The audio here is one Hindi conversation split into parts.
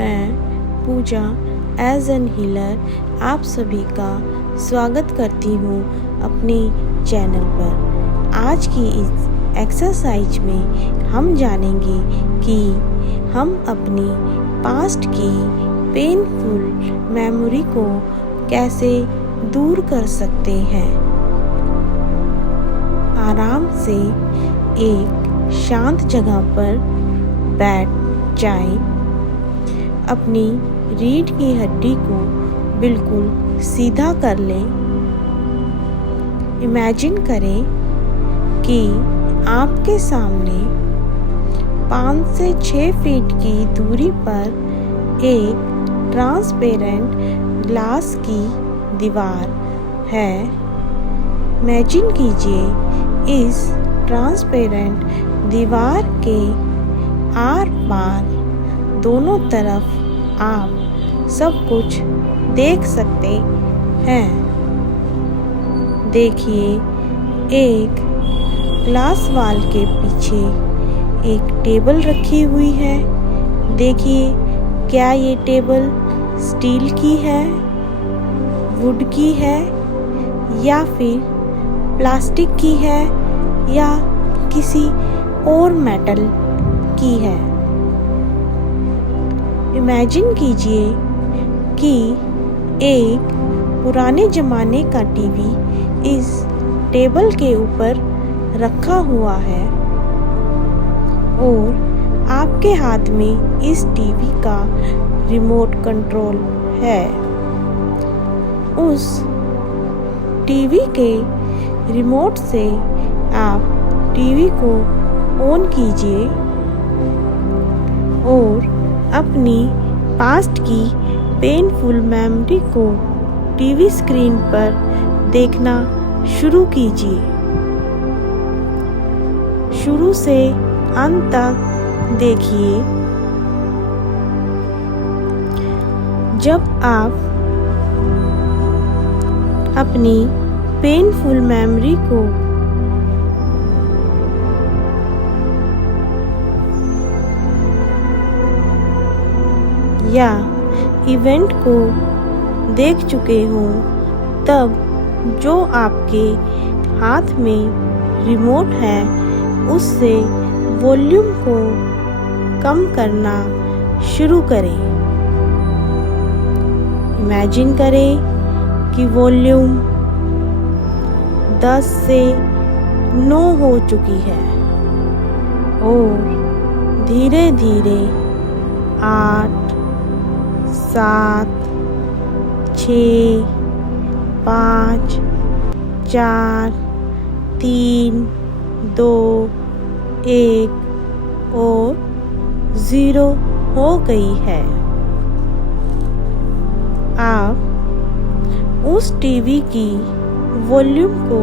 मैं पूजा एज एन हीलर आप सभी का स्वागत करती हूँ अपने चैनल पर। आज की इस एक्सरसाइज में हम जानेंगे कि हम अपनी पास्ट की पेनफुल मेमोरी को कैसे दूर कर सकते हैं। आराम से एक शांत जगह पर बैठ जाएं। अपनी रीढ़ की हड्डी को बिल्कुल सीधा कर लें। इमेजिन करें कि आपके सामने 5 से 6 फीट की दूरी पर एक ट्रांसपेरेंट ग्लास की दीवार है। इमेजिन कीजिए इस ट्रांसपेरेंट दीवार के आर पार दोनों तरफ आप सब कुछ देख सकते हैं। देखिए, एक ग्लास वॉल के पीछे एक टेबल रखी हुई है। देखिए, क्या ये टेबल स्टील की है, वुड की है या फिर प्लास्टिक की है या किसी और मेटल की है। इमेजिन कीजिए कि एक पुराने ज़माने का टीवी इस टेबल के ऊपर रखा हुआ है और आपके हाथ में इस टीवी का रिमोट कंट्रोल है। उस टीवी के रिमोट से आप टीवी को ऑन कीजिए और अपनी पास्ट की पेनफुल मेमोरी को टीवी स्क्रीन पर देखना शुरू कीजिए। शुरू से अंत तक देखिए। जब आप अपनी पेनफुल मेमोरी को या इवेंट को देख चुके हों, तब जो आपके हाथ में रिमोट है उससे वॉल्यूम को कम करना शुरू करें। इमेजिन करें कि वॉल्यूम 10 से 9 हो चुकी है और धीरे धीरे 8, 7, 6, 5, 4, 3, 2, 1 और 0 हो गई है। आप उस टीवी की वॉल्यूम को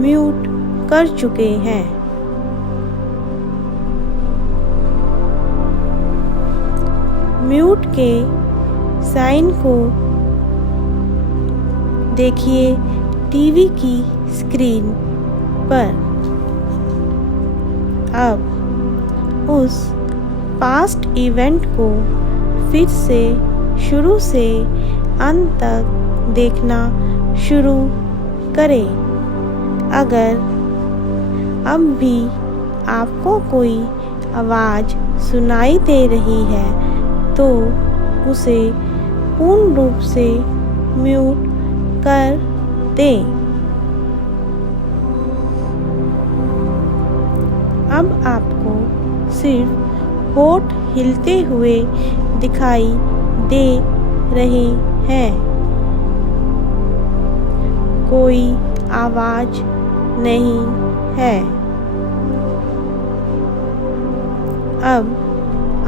म्यूट कर चुके हैं। म्यूट के साइन को देखिए टीवी की स्क्रीन पर। अब उस पास्ट इवेंट को फिर से शुरू से अंत तक देखना शुरू करें। अगर अब भी आपको कोई आवाज़ सुनाई दे रही है तो उसे पूर्ण रूप से म्यूट कर दें। अब आपको सिर्फ होठ हिलते हुए दिखाई दे रहे हैं। कोई आवाज नहीं है। अब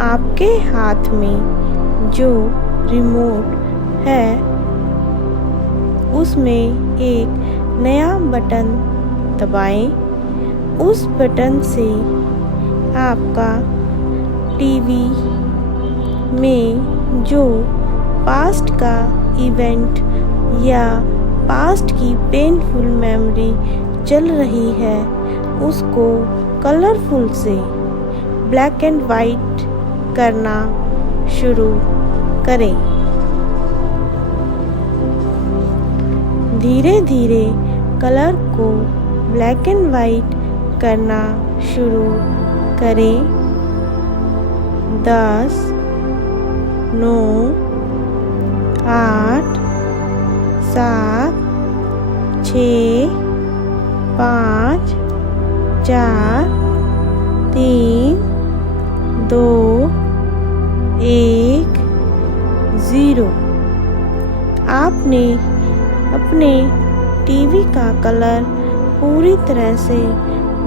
आपके हाथ में जो रिमोट है उसमें एक नया बटन दबाएं। उस बटन से आपका टीवी में जो पास्ट का इवेंट या पास्ट की पेनफुल मेमोरी चल रही है उसको कलरफुल से ब्लैक एंड वाइट करना शुरू करें। धीरे धीरे कलर को ब्लैक एंड वाइट करना शुरू करें। 10, 9, 8, 7, 6, 5, 4, 3, 2, 1, 0। आपने अपने टीवी का कलर पूरी तरह से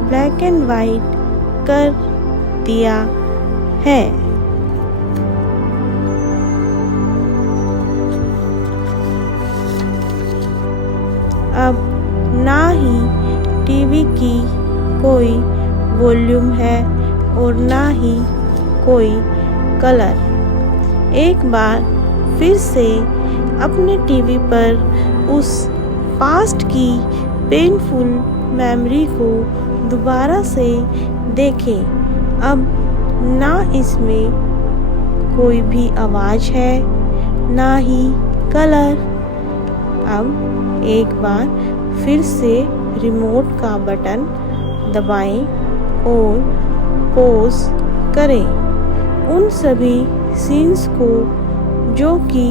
ब्लैक एंड वाइट कर दिया है। अब ना ही टीवी की कोई वॉल्यूम है और ना ही कोई कलर। एक बार फिर से अपने टीवी पर उस पास्ट की पेनफुल मेमोरी को दोबारा से देखें। अब ना इसमें कोई भी आवाज़ है, ना ही कलर। अब एक बार फिर से रिमोट का बटन दबाएं और पॉज करें उन सभी सीन्स को जो कि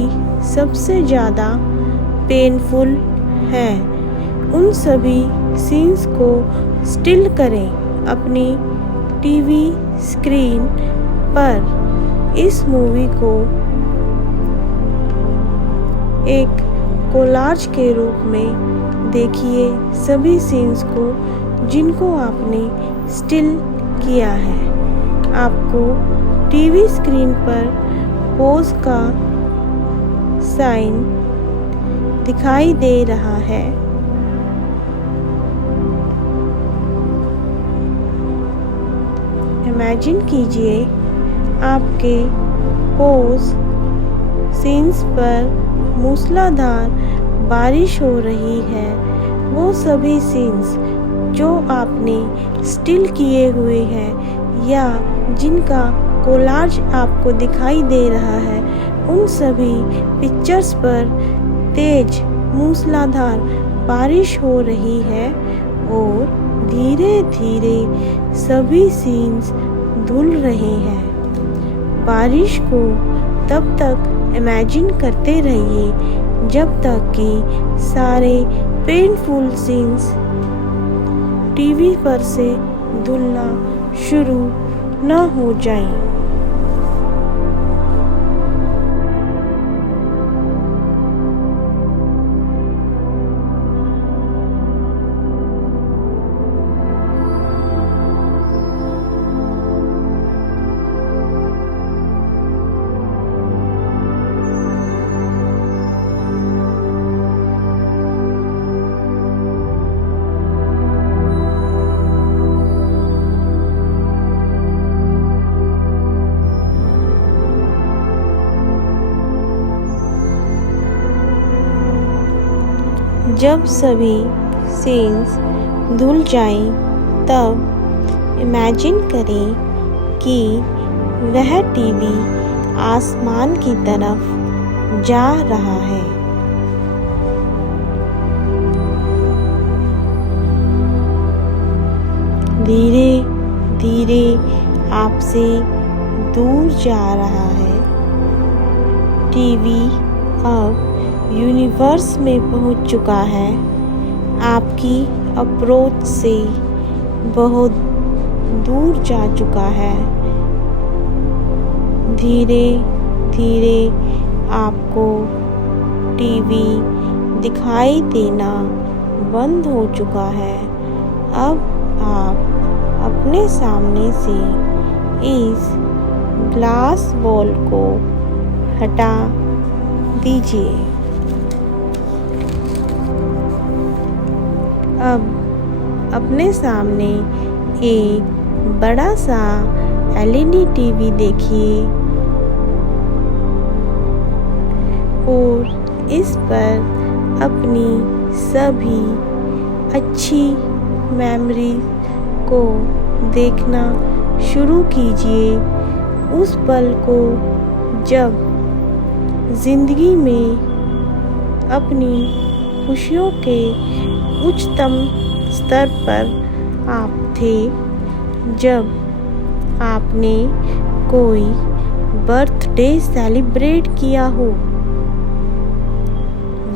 सबसे ज़्यादा पेनफुल हैं। उन सभी सीन्स को स्टिल करें अपनी टीवी स्क्रीन पर। इस मूवी को एक कोलाज के रूप में देखिए सभी सीन्स को जिनको आपने स्टिल किया है। आपको टीवी स्क्रीन पर पॉज का साइन दिखाई दे रहा है। इमेजिन कीजिए आपके पॉज सीन्स पर मूसलाधार बारिश हो रही है। वो सभी सीन्स जो आपने स्टिल किए हुए हैं या जिनका कोलाज आपको दिखाई दे रहा है, उन सभी पिक्चर्स पर तेज मूसलाधार बारिश हो रही है और धीरे धीरे सभी सीन्स धुल रहे हैं। बारिश को तब तक इमेजिन करते रहिए जब तक कि सारे पेनफुल सीन्स टीवी पर से धुलना शुरू न हो जाएं। जब सभी सीन्स धुल जाएं, तब इमेजिन करें कि वह टीवी आसमान की तरफ जा रहा है। धीरे धीरे आपसे दूर जा रहा है। टीवी अब यूनिवर्स में पहुंच चुका है। आपकी अप्रोच से बहुत दूर जा चुका है। धीरे धीरे आपको टीवी दिखाई देना बंद हो चुका है। अब आप अपने सामने से इस ग्लास वॉल को हटा दीजिए। अब अपने सामने एक बड़ा सा एलईडी टीवी देखिए और इस पर अपनी सभी अच्छी मेमोरी को देखना शुरू कीजिए। उस पल को जब जिंदगी में अपनी खुशियों के उच्चतम स्तर पर आप थे, जब आपने कोई बर्थडे सेलिब्रेट किया हो,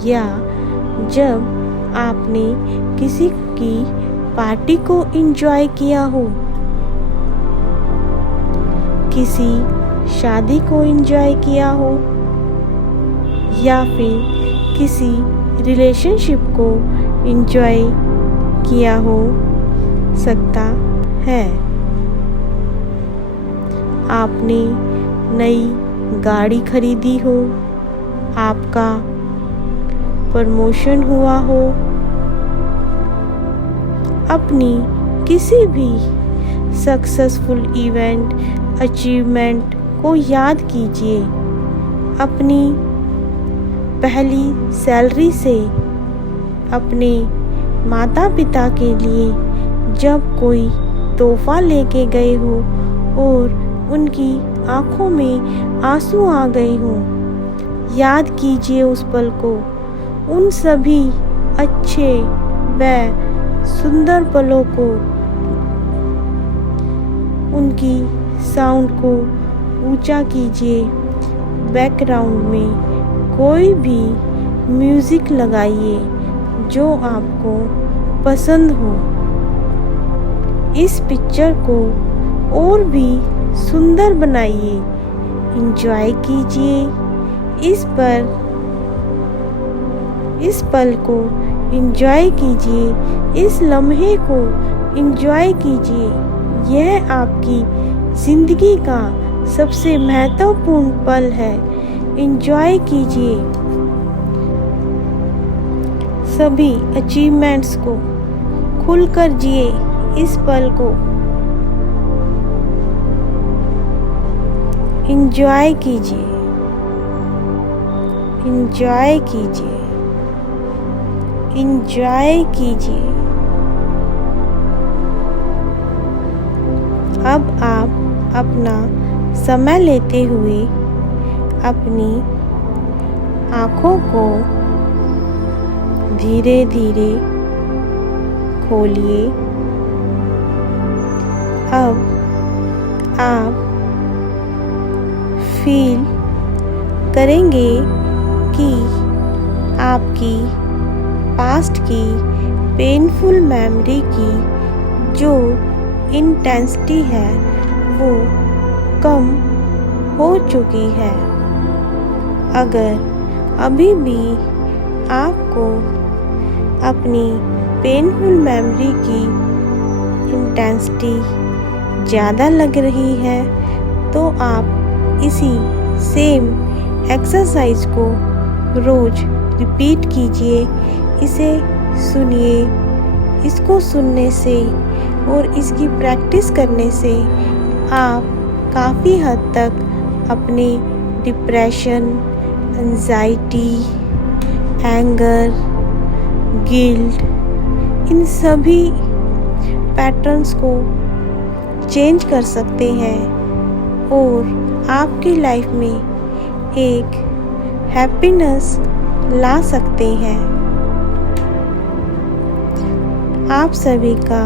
या जब आपने किसी की पार्टी को एंजॉय किया हो, किसी शादी को एंजॉय किया हो, या फिर किसी रिलेशनशिप को एंजॉय किया हो सकता है। आपने नई गाड़ी खरीदी हो, आपका प्रमोशन हुआ हो, अपनी किसी भी सक्सेसफुल इवेंट, अचीवमेंट को याद कीजिए। अपनी पहली सैलरी से अपने माता पिता के लिए जब कोई तोहफा लेके गए हो और उनकी आँखों में आंसू आ गए हों, याद कीजिए उस पल को, उन सभी अच्छे व सुंदर पलों को, उनकी साउंड को ऊंचा कीजिए। बैकग्राउंड में कोई भी म्यूज़िक लगाइए जो आपको पसंद हो। इस पिक्चर को और भी सुंदर बनाइए, एंजॉय कीजिए। इस पल को एंजॉय कीजिए, इस लम्हे को एंजॉय कीजिए। यह आपकी ज़िंदगी का सबसे महत्वपूर्ण पल है, एंजॉय कीजिए सभी अचीवमेंट्स को, खुलकर जिए इस पल को, एंजॉय कीजिए, एंजॉय कीजिए, एंजॉय कीजिए। अब आप अपना समय लेते हुए अपनी आँखों को धीरे धीरे खोलिए। अब आप फील करेंगे कि आपकी पास्ट की पेनफुल मेमोरी की जो इंटेंसिटी है वो कम हो चुकी है। अगर अभी भी आपको अपनी पेनफुल मेमोरी की इंटेंसिटी ज़्यादा लग रही है तो आप इसी सेम एक्सरसाइज को रोज़ रिपीट कीजिए। इसे सुनिए। इसको सुनने से और इसकी प्रैक्टिस करने से आप काफ़ी हद तक अपने डिप्रेशन, एंजाइटी, एंगर, गिल्ट, इन सभी पैटर्न्स को चेंज कर सकते हैं और आपकी लाइफ में एक हैप्पीनेस ला सकते हैं। आप सभी का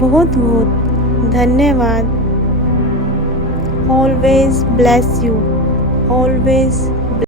बहुत बहुत धन्यवाद। Always bless you, always